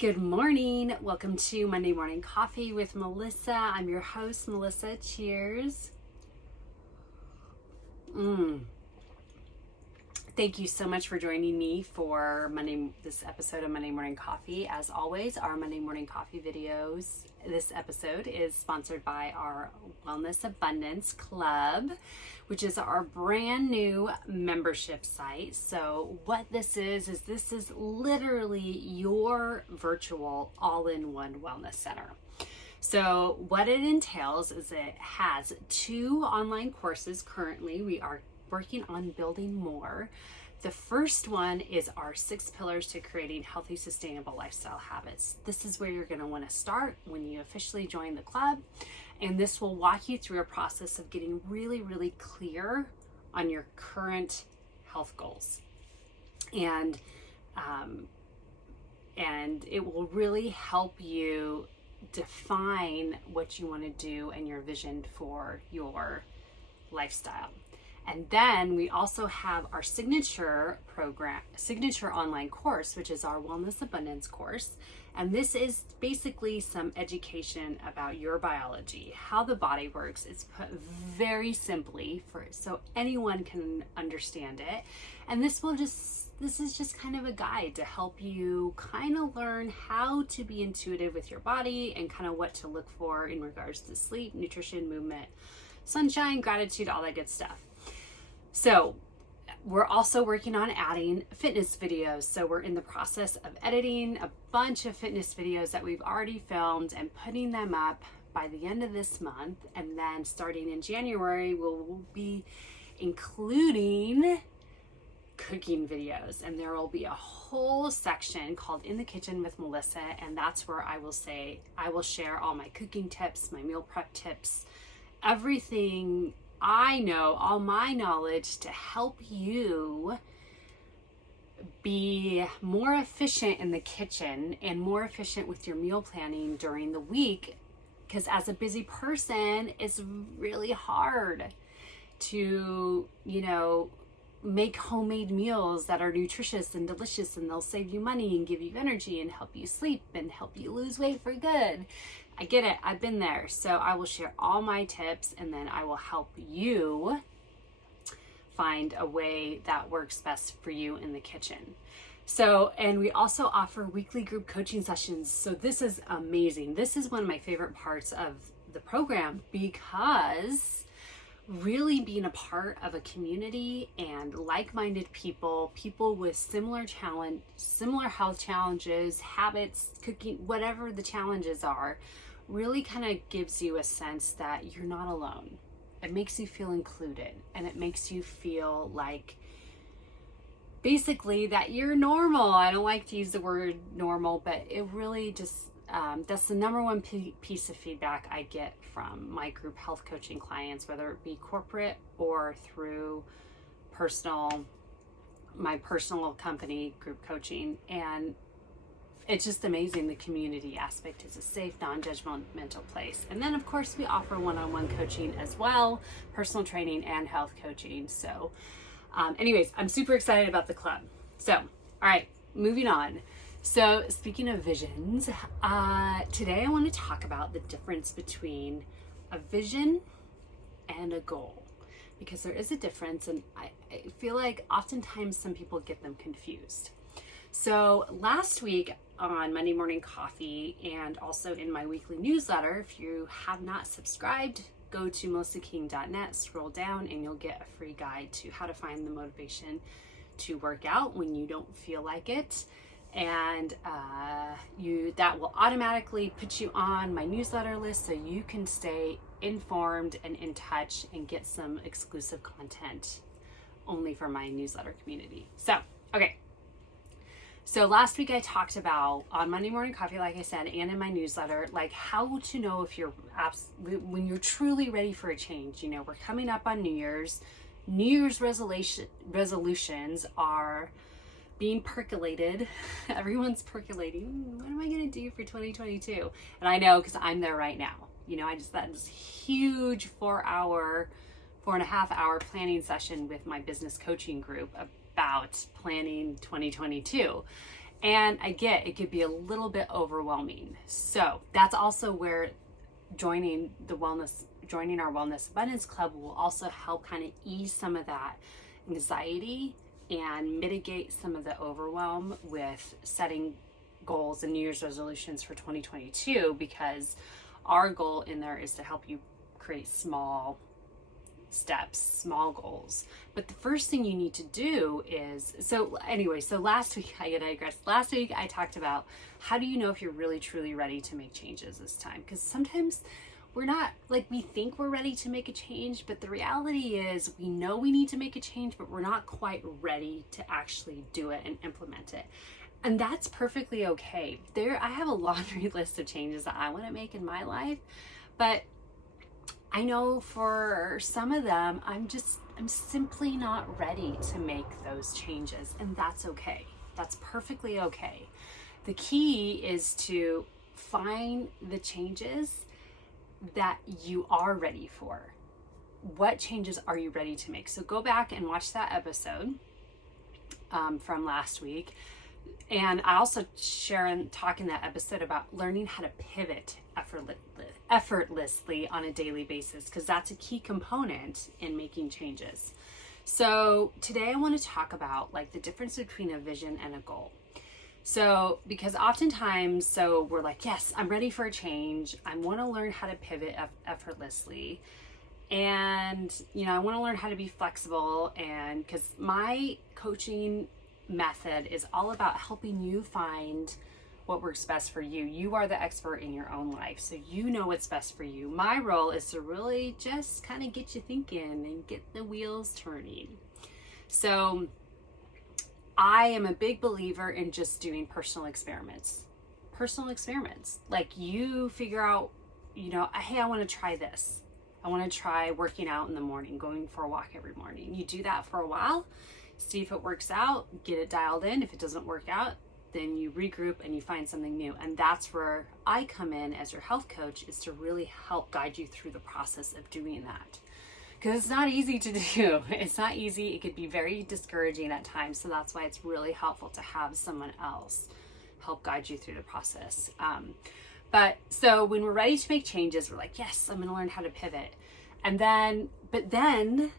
Good morning. Welcome to Monday Morning Coffee with Melissa. I'm your host, Melissa. Cheers. Thank you so much for joining me for this episode of Monday Morning Coffee. As always, our Monday Morning Coffee videos. This episode is sponsored by our Wellness Abundance Club, which is our brand new membership site. So what this is this is literally your virtual all-in-one wellness center. So what it entails is it has 2 online courses currently. We are working on building more. The first one is our 6 pillars to creating healthy, sustainable lifestyle habits. This is where you're going to want to start when you officially join the club. And this will walk you through a process of getting really, really clear on your current health goals. And it will really help you define what you want to do and your vision for your lifestyle. And then we also have our signature online course, which is our Wellness Abundance course. And this is basically some education about your biology, how the body works. It's put very simply so anyone can understand it. And this is just kind of a guide to help you kind of learn how to be intuitive with your body and kind of what to look for in regards to sleep, nutrition, movement, sunshine, gratitude, all that good stuff. So we're also working on adding fitness videos. So we're in the process of editing a bunch of fitness videos that we've already filmed and putting them up by the end of this month. And then starting in January, we'll be including cooking videos. And there will be a whole section called In the Kitchen with Melissa. And that's where I will share all my cooking tips, my meal prep tips, everything I know, all my knowledge to help you be more efficient in the kitchen and more efficient with your meal planning during the week. Because as a busy person, it's really hard to, make homemade meals that are nutritious and delicious, and they'll save you money and give you energy and help you sleep and help you lose weight for good. I get it. I've been there. So I will share all my tips, and then I will help you find a way that works best for you in the kitchen. So, and we also offer weekly group coaching sessions. So this is amazing. This is one of my favorite parts of the program, because really being a part of a community and like-minded people with similar health challenges, habits, cooking, whatever the challenges are, really kind of gives you a sense that you're not alone. It makes you feel included, and it makes you feel like basically that you're normal. I don't like to use the word normal, but it really just that's the number one piece of feedback I get from my group health coaching clients, whether it be corporate or through my personal company group coaching. And it's just amazing. The community aspect is a safe, non-judgmental place. And then of course we offer one-on-one coaching as well, personal training and health coaching. So anyways, I'm super excited about the club. So, all right, moving on. So speaking of visions, today I want to talk about the difference between a vision and a goal, because there is a difference, and I feel like oftentimes some people get them confused. So last week on Monday Morning Coffee, and also in my weekly newsletter, if you have not subscribed, go to melissaking.net, scroll down, and you'll get a free guide to how to find the motivation to work out when you don't feel like it. And that will automatically put you on my newsletter list, so you can stay informed and in touch and get some exclusive content only for my newsletter community. So, okay. So last week I talked about on Monday Morning Coffee, like I said, and in my newsletter, like how to know if when you're truly ready for a change. We're coming up on New Year's. New Year's resolutions are being percolated. Everyone's percolating. What am I going to do for 2022? And I know, because I'm there right now. I just had this huge 4.5 hour planning session with my business coaching group about planning 2022. And I get it could be a little bit overwhelming. So that's also where joining our Wellness Abundance Club will also help kind of ease some of that anxiety and mitigate some of the overwhelm with setting goals and New Year's resolutions for 2022, because our goal in there is to help you create small steps, small goals. But the first thing you need to do is, so last week, I digress. Last week I talked about how do you know if you're really truly ready to make changes this time? Because sometimes we're not, like, we think we're ready to make a change, but the reality is we know we need to make a change, but we're not quite ready to actually do it and implement it. And that's perfectly okay. I have a laundry list of changes that I want to make in my life, but I know for some of them, I'm simply not ready to make those changes, and that's okay. That's perfectly okay. The key is to find the changes that you are ready for. What changes are you ready to make? So go back and watch that episode from last week. And I also talk in that episode about learning how to pivot effortlessly on a daily basis, because that's a key component in making changes. So today I want to talk about like the difference between a vision and a goal. So, because oftentimes, we're like, yes, I'm ready for a change. I want to learn how to pivot effortlessly. And, I want to learn how to be flexible. And because my coaching method is all about helping you find what works best for you. You are the expert in your own life, so you know what's best for you. My role is to really just kind of get you thinking and get the wheels turning. So I am a big believer in just doing personal experiments. Like, you figure out, hey, I want to try this. I want to try working out in the morning, going for a walk every morning. You do that for a while, see if it works out, get it dialed in. If it doesn't work out, then you regroup and you find something new. And that's where I come in as your health coach, is to really help guide you through the process of doing that. Because it's not easy to do. It's not easy. It could be very discouraging at times. So that's why it's really helpful to have someone else help guide you through the process. But so when we're ready to make changes, we're like, yes, I'm going to learn how to pivot. But then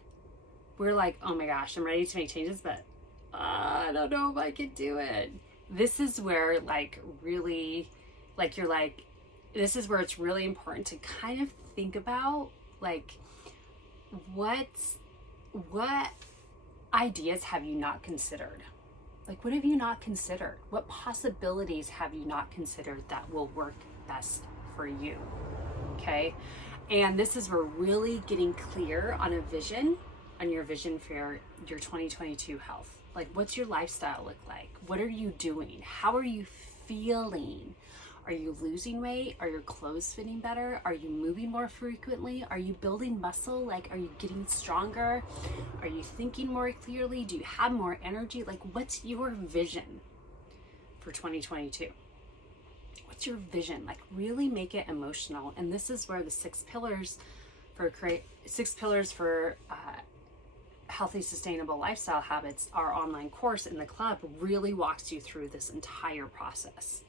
we're like, oh my gosh, I'm ready to make changes, but I don't know if I can do it. This is where this is where it's really important to kind of think about, like, what ideas have you not considered? Like, what have you not considered? What possibilities have you not considered that will work best for you? Okay. And this is where really getting clear on your vision for your 2022 health. Like, what's your lifestyle look like? What are you doing? How are you feeling? Are you losing weight? Are your clothes fitting better? Are you moving more frequently? Are you building muscle? Like, are you getting stronger? Are you thinking more clearly? Do you have more energy? Like, what's your vision for 2022? What's your vision? Like, really make it emotional. And this is where the 6 pillars for healthy, sustainable lifestyle habits, our online course in the club, really walks you through this entire process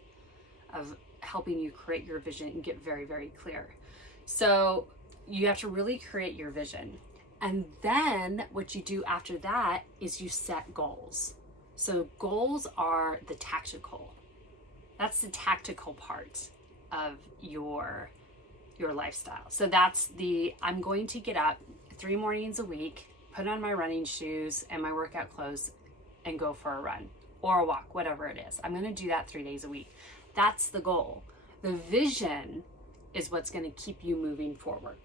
of helping you create your vision and get very, very clear. So you have to really create your vision. And then what you do after that is you set goals. So goals are the tactical. That's the tactical part of your lifestyle. So that's I'm going to get up 3 mornings a week, put on my running shoes and my workout clothes and go for a run or a walk, whatever it is. I'm going to do that 3 days a week. That's the goal. The vision is what's going to keep you moving forward.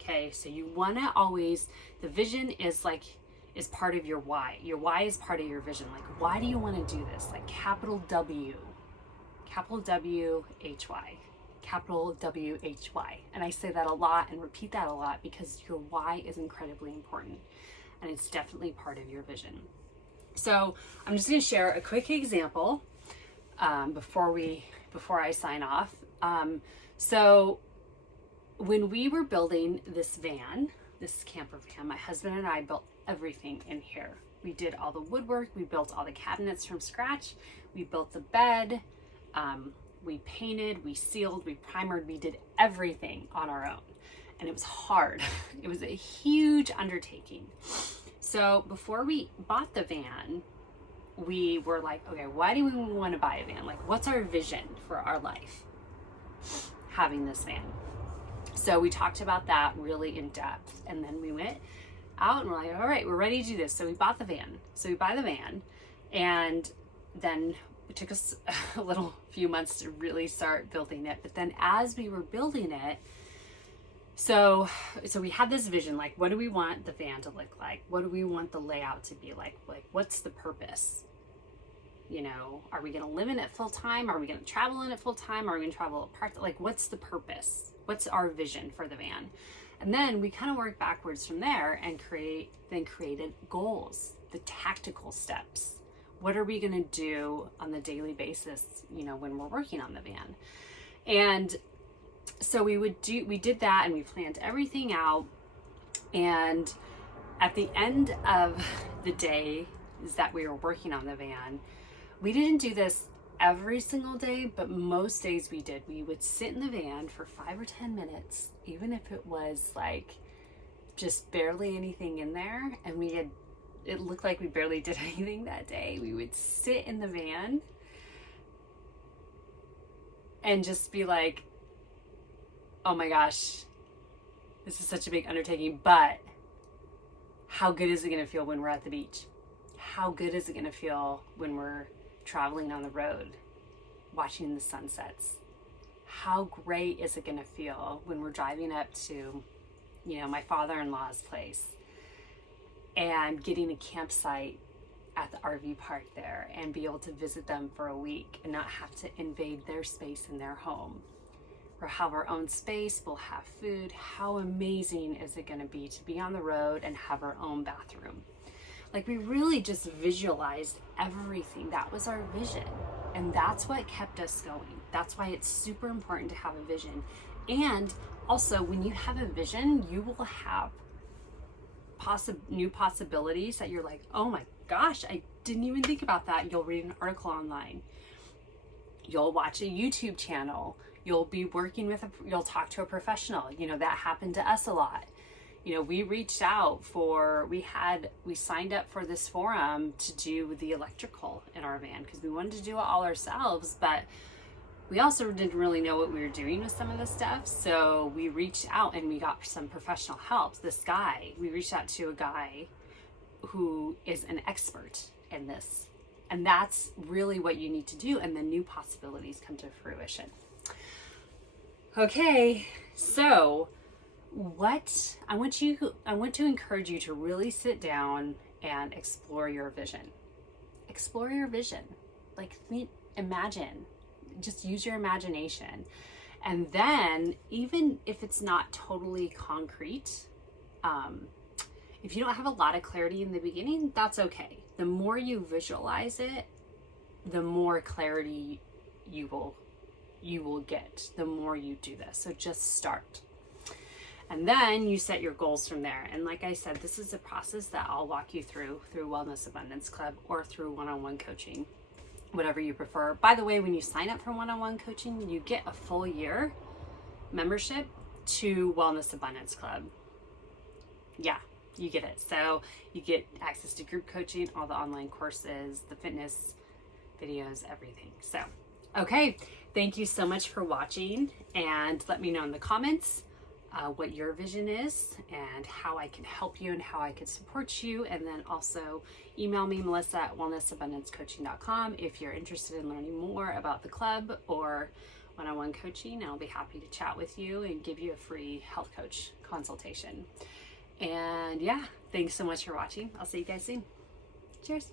Okay. So you want to the vision is part of your why. Your why is part of your vision. Like, why do you want to do this? Like, capital W, capital W-H-Y, capital W-H-Y. And I say that a lot and repeat that a lot because your why is incredibly important. And it's definitely part of your vision. So I'm just going to share a quick example before I sign off. So when we were building this camper van, my husband and I built everything in here. We did all the woodwork. We built all the cabinets from scratch. We built the bed. We painted, we sealed, we primered, we did everything on our own. And it was hard. It was a huge undertaking. So before we bought the van, we were like, okay, why do we want to buy a van? Like, what's our vision for our life having this van? So we talked about that really in depth. And then we went out and we're like, all right, we're ready to do this. So we bought the van. So we buy the van, and then it took us a few months to really start building it. But then as we were building it, so we had this vision, like, what do we want the van to look like? What do we want the layout to be like? Like, what's the purpose? You know, are we going to live in it full time? Are we going to travel in it full time? Are we going to travel apart? Like, what's the purpose? What's our vision for the van? And then we kind of worked backwards from there and created goals, the tactical steps. What are we going to do on the daily basis, you know, when we're working on the van? And so we did that, and we planned everything out. And at the end of the day is that we were working on the van, we didn't do this every single day, but most days we did. We would sit in the van for 5 or 10 minutes, even if it was like just barely anything in there, and it looked like we barely did anything that day. We would sit in the van and just be like, oh my gosh, this is such a big undertaking, but how good is it going to feel when we're at the beach? How good is it going to feel when we're traveling on the road, watching the sunsets? How great is it going to feel when we're driving up to, you know, my father-in-law's place and getting a campsite at the RV park there and be able to visit them for a week and not have to invade their space in their home? We'll have our own space, we'll have food. How amazing is it going to be on the road and have our own bathroom? Like, we really just visualized everything. That was our vision. And that's what kept us going. That's why it's super important to have a vision. And also, when you have a vision, you will have new possibilities that you're like, oh my gosh, I didn't even think about that. You'll read an article online. You'll watch a YouTube channel. You'll be working you'll talk to a professional. You know, that happened to us a lot. You know, we reached out we signed up for this forum to do the electrical in our van because we wanted to do it all ourselves, but we also didn't really know what we were doing with some of the stuff. So we reached out and we got some professional help. We reached out to a guy who is an expert in this. And that's really what you need to do. And then new possibilities come to fruition. Okay, so I want to encourage you to really sit down and explore your vision. Explore your vision. Like, imagine. Just use your imagination. And then, even if it's not totally concrete, if you don't have a lot of clarity in the beginning, that's okay. The more you visualize it, the more clarity you will get the more you do this. So just start. And then you set your goals from there. And like I said, this is a process that I'll walk you through Wellness Abundance Club or through one-on-one coaching, whatever you prefer. By the way, when you sign up for one-on-one coaching, you get a full year membership to Wellness Abundance Club. Yeah, you get it. So you get access to group coaching, all the online courses, the fitness videos, everything. So, okay, thank you so much for watching, and let me know in the comments what your vision is and how I can help you and how I can support you. And then also email me, melissa@wellnessabundancecoaching.com, if you're interested in learning more about the club or one-on-one coaching. I'll be happy to chat with you and give you a free health coach consultation. And yeah, thanks so much for watching. I'll see you guys soon. Cheers.